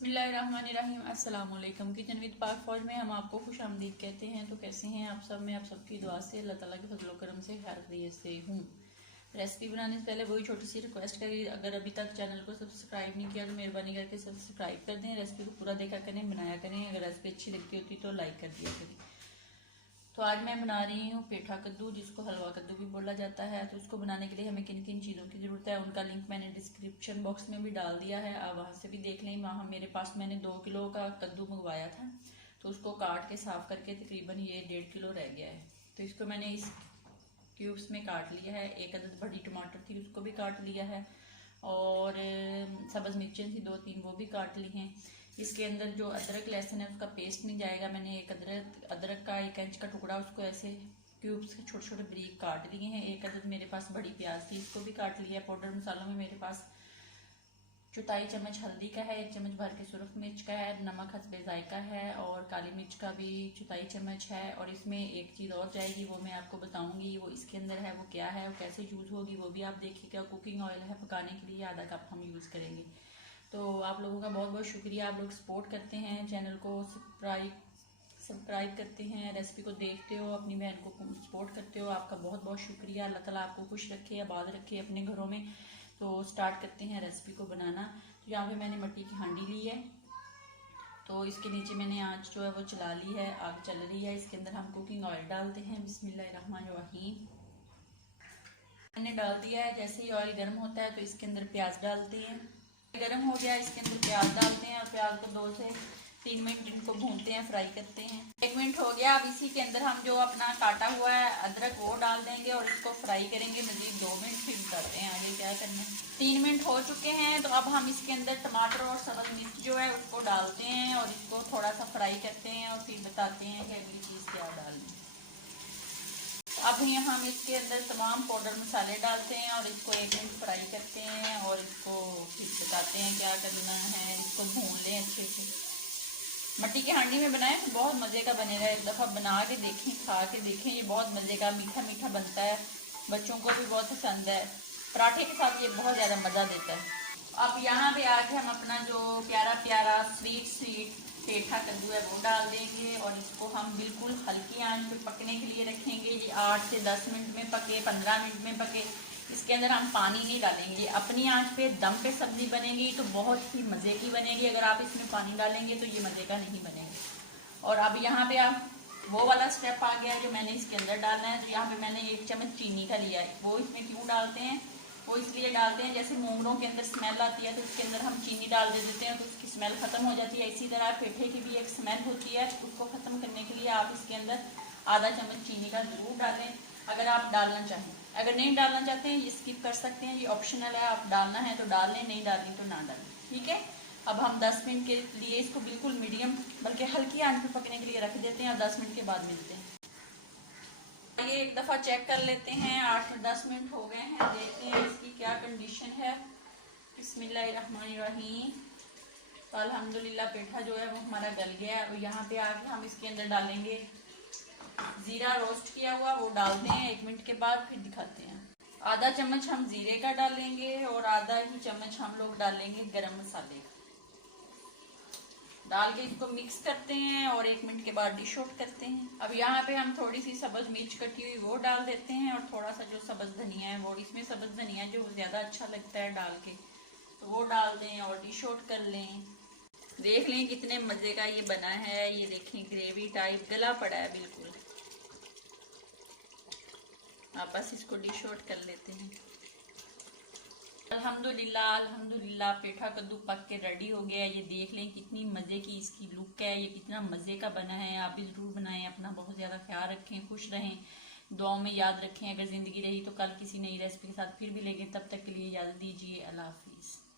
बिस्मिल्लाहिर्रहमानिर्रहीम। अस्सलाम वालेकुम। किचन विद पाक फौज में हम आपको खुश आमदीद कहते हैं। तो कैसे हैं आप सब? मैं आप सबकी दुआ से अल्लाह ताला के फजल करम से खैर खैरियत से हूँ। रेसिपी बनाने से पहले वही छोटी सी रिक्वेस्ट करिए, अगर अभी तक चैनल को सब्सक्राइब नहीं किया तो मेहरबानी करके सब्सक्राइब कर दें। रेसिपी को पूरा देखा करें, बनाया करें। अगर रेसिपी अच्छी लगती होती तो लाइक कर दिया करें। तो आज मैं बना रही हूँ पेठा कद्दू, जिसको हलवा कद्दू भी बोला जाता है। तो उसको बनाने के लिए हमें किन किन चीज़ों की ज़रूरत है उनका लिंक मैंने डिस्क्रिप्शन बॉक्स में भी डाल दिया है, आप वहाँ से भी देख लें। वहाँ मेरे पास मैंने 2 किलो का कद्दू मंगवाया था, तो उसको काट के साफ करके तकरीबन ये 1.5 किलो रह गया है। तो इसको मैंने इस क्यूब्स में काट लिया है। एक अदद बड़ी टमाटर थी, उसको भी काट लिया है, और सब्ज़ मिर्चें थी 2-3, वो भी काट ली हैं। इसके अंदर जो अदरक लहसुन है उसका पेस्ट नहीं जाएगा। मैंने एक अदरक का 1 इंच का टुकड़ा, उसको ऐसे क्यूब्स के छोटे छोटे ब्रीक काट लिए हैं। एक अदद मेरे पास बड़ी प्याज थी, इसको भी काट लिया है। पाउडर मसालों में मेरे पास 4 चम्मच हल्दी का है, 1 चम्मच भर के सुरख मिर्च का है, नमक हस्बे जायका है, और काली मिर्च का भी 4 चम्मच है। और इसमें एक चीज़ और जाएगी, वो मैं आपको बताऊंगी वो इसके अंदर है, वो क्या है, वो कैसे यूज़ होगी, वो भी आप देखिएगा। कुकिंग ऑयल है, पकाने के लिए आधा कप हम यूज़ करेंगे। तो आप लोगों का बहुत बहुत शुक्रिया, आप लोग सपोर्ट करते हैं, चैनल को सब्सक्राइब करते हैं, रेसिपी को देखते हो, अपनी बहन को सपोर्ट करते हो। आपका बहुत बहुत शुक्रिया। अल्लाह ताला आपको खुश रखे, आबाद रखे अपने घरों में। तो स्टार्ट करते हैं रेसिपी को बनाना। तो यहाँ पे मैंने मिट्टी की हांडी ली है, तो इसके नीचे मैंने आँच जो है वो चला ली है, आग चल रही है। इसके अंदर हम कुकिंग ऑयल डालते हैं। बिस्मिल्लाहिर्रहमानिर्रहीम। मैंने डाल दिया है। जैसे ही ऑयल गर्म होता है तो इसके अंदर प्याज डालते हैं। गर्म हो गया, इसके अंदर प्याज डालते हैं, और प्याज को 2 से 3 मिनट इनको भूनते हैं, फ्राई करते हैं। 1 मिनट हो गया। अब इसी के अंदर हम जो अपना काटा हुआ है अदरक वो डाल देंगे, और इसको फ्राई करेंगे मजीद 2 मिनट। फिर बताते हैं आगे क्या करना है। 3 मिनट हो चुके हैं, तो अब हम इसके अंदर टमाटर और सब्ज़ मिर्च जो है उसको डालते हैं, और इसको थोड़ा सा फ्राई करते हैं, और फिर बताते हैं कि अगली चीज़ क्या डालनी है। अब यहाँ हम इसके अंदर तमाम पाउडर मसाले डालते हैं, और इसको 1 मिनट फ्राई करते हैं, और इसको फिर बताते हैं क्या करना है। इसको भून लें अच्छे से। मिट्टी की हांडी में बनाएं तो बहुत मज़े का बनेगा। एक दफ़ा बना के देखें, खा के देखें, ये बहुत मज़े का मीठा मीठा बनता है, बच्चों को भी बहुत पसंद है। पराठे के साथ ये बहुत ज़्यादा मज़ा देता है। अब यहाँ पे आके हम अपना जो प्यारा प्यारा स्वीट पेठा कद्दू है वो डाल देंगे, और इसको हम बिल्कुल हल्की आंच पे पकने के लिए रखेंगे। ये 8 से 10 मिनट में पके, 15 मिनट में पके। इसके अंदर हम पानी नहीं डालेंगे। अपनी आंच पे दम पे सब्जी बनेगी तो बहुत ही मज़े की बनेगी। अगर आप इसमें पानी डालेंगे तो ये मज़े का नहीं बनेगी। और अब यहाँ पे आप वो वाला स्टेप आ गया जो मैंने इसके अंदर डालना है। तो यहाँ पे मैंने 1 चम्मच चीनी का लिया है। वो इसमें क्यों डालते हैं? वो इसलिए डालते हैं, जैसे मोंगरों के अंदर स्मेल आती है तो उसके अंदर हम चीनी डाल देते हैं तो उसकी स्मेल ख़त्म हो जाती है। इसी तरह पेठे की भी एक स्मेल होती है, उसको ख़त्म करने के लिए आप इसके अंदर आधा चम्मच चीनी का ज़रूर डालें, अगर आप डालना चाहें। अगर नहीं डालना चाहते हैं ये स्किप कर सकते हैं, ये ऑप्शनल है। आप डालना है तो डाल लें, नहीं डालनी तो ना डालें, ठीक है। अब हम 10 मिनट के लिए इसको बिल्कुल मीडियम बल्कि हल्की आंच पे पकने के लिए रख देते हैं, और 10 मिनट के बाद मिलते हैं। ये एक दफ़ा चेक कर लेते हैं। 8 से 10 मिनट हो गए हैं, देखते हैं इसकी क्या कंडीशन है। बिस्मिल्लाहिर्रहमानिर्रहीम। तो अल्हम्दुलिल्लाह पेठा जो है वो हमारा गल गया है। और यहाँ पे आके हम इसके अंदर डालेंगे ज़ीरा रोस्ट किया हुआ, वो डालते हैं 1 मिनट के बाद, फिर दिखाते हैं। आधा चम्मच हम ज़ीरे का डालेंगे, और आधा ही चम्मच हम लोग डालेंगे गरम मसाले का। डाल के इसको मिक्स करते हैं, और 1 मिनट के बाद डिश आउट करते हैं। अब यहाँ पे हम थोड़ी सी सब्ज़ मिर्च कटी हुई वो डाल देते हैं, और थोड़ा सा जो सब्ज़ धनिया है वो, इसमें सब्ज़ धनिया जो ज़्यादा अच्छा लगता है डाल के, तो वो डाल दें और डिश आउट कर लें। देख लें कितने मज़े का ये बना है। ये देखें ग्रेवी टाइप गला पड़ा है बिल्कुल। आप बस इसको डिश आउट कर लेते हैं। अल्हम्दुलिल्लाह अल्हम्दुलिल्लाह पेठा कद्दू पक के रेडी हो गया है। ये देख लें कितनी मज़े की इसकी लुक है, ये कितना मज़े का बना है। आप भी ज़रूर बनाएं। अपना बहुत ज़्यादा ख्याल रखें, खुश रहें, दुआओं में याद रखें। अगर ज़िंदगी रही तो कल किसी नई रेसिपी के साथ फिर मिलेंगे। तब तक के लिए इजाज़त दीजिए। अल्लाह हाफिज़।